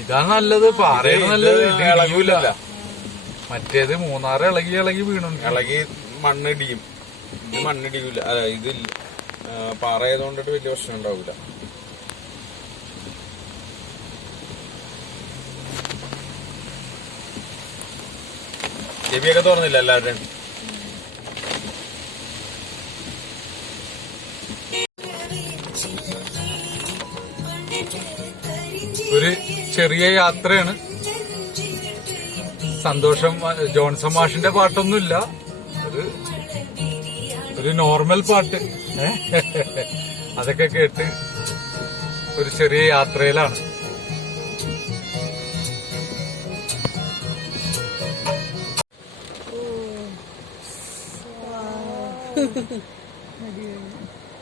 ഇതാ നല്ലത്, പാറയാണ് നല്ലത്, ഇളകൂല. മറ്റേത് മൂന്നാറ് ഇളകി ഇളകി വീണുണ്ട്, ഇളകി മണ്ണിടിയും. ഇത് മണ്ണിടിയൂല, ഇത് പാറ ആയതുകൊണ്ടിട്ട് വലിയ പ്രശ്നം ഉണ്ടാവൂല. ചെവിയൊക്കെ തുറന്നില്ല എല്ലാവരുടെയും. ഒരു ചെറിയ യാത്രയാണ്. സന്തോഷം ജോൺസൺ മാഷിന്റെ പാട്ടൊന്നുമില്ല, ഒരു നോർമൽ പാട്ട്. അതൊക്കെ കേട്ട് ഒരു ചെറിയ യാത്രയിലാണ്.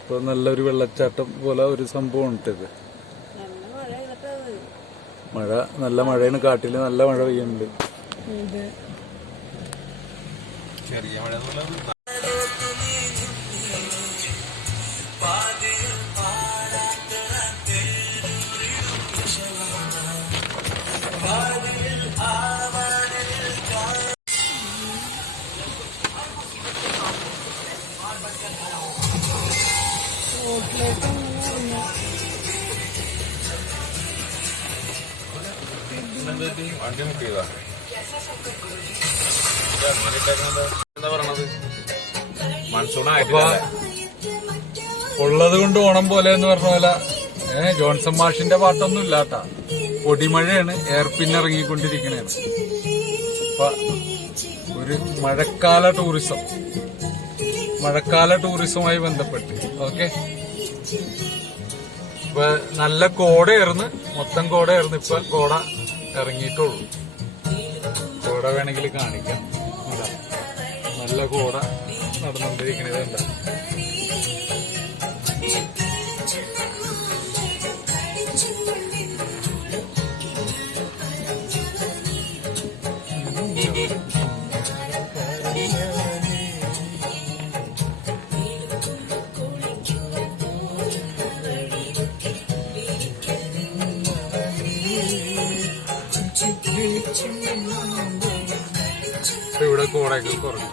ഇപ്പൊ നല്ലൊരു വെള്ളച്ചാട്ടം പോലെ ഒരു സംഭവം ഉണ്ട്. ഇത് മഴ, നല്ല മഴയാണ്, കാട്ടില് നല്ല മഴ പെയ്യുന്നുണ്ട്. ചെറിയ മഴ വണ്ടി മുട്ടിയതാ. എന്താ പറയണത്? മൺസൂൺ ആയിട്ട് ഉള്ളത് കൊണ്ട് ഓണം പോലെ എന്ന് പറഞ്ഞ പോലെ ജോൺസൺ മാഷിന്റെ പാട്ടൊന്നും ഇല്ലാട്ടാ. പൊടിമഴയാണ്, എയർപിന്നിറങ്ങിക്കൊണ്ടിരിക്കണേണ്. അപ്പൊ ഒരു മഴക്കാല ടൂറിസവുമായി ബന്ധപ്പെട്ട് ഓക്കെ. ഇപ്പൊ നല്ല കോടയായിരുന്നു, മൊത്തം കോടയായിരുന്നു. ഇപ്പൊ കോട ഇറങ്ങിയിട്ടുള്ളൂ. കോട വേണമെങ്കിൽ കാണിക്കാം. നല്ല കോട നടന്നുകൊണ്ടിരിക്കണത് എന്താ. ഇവിടെ കോടയൊക്കെ കുറഞ്ഞു.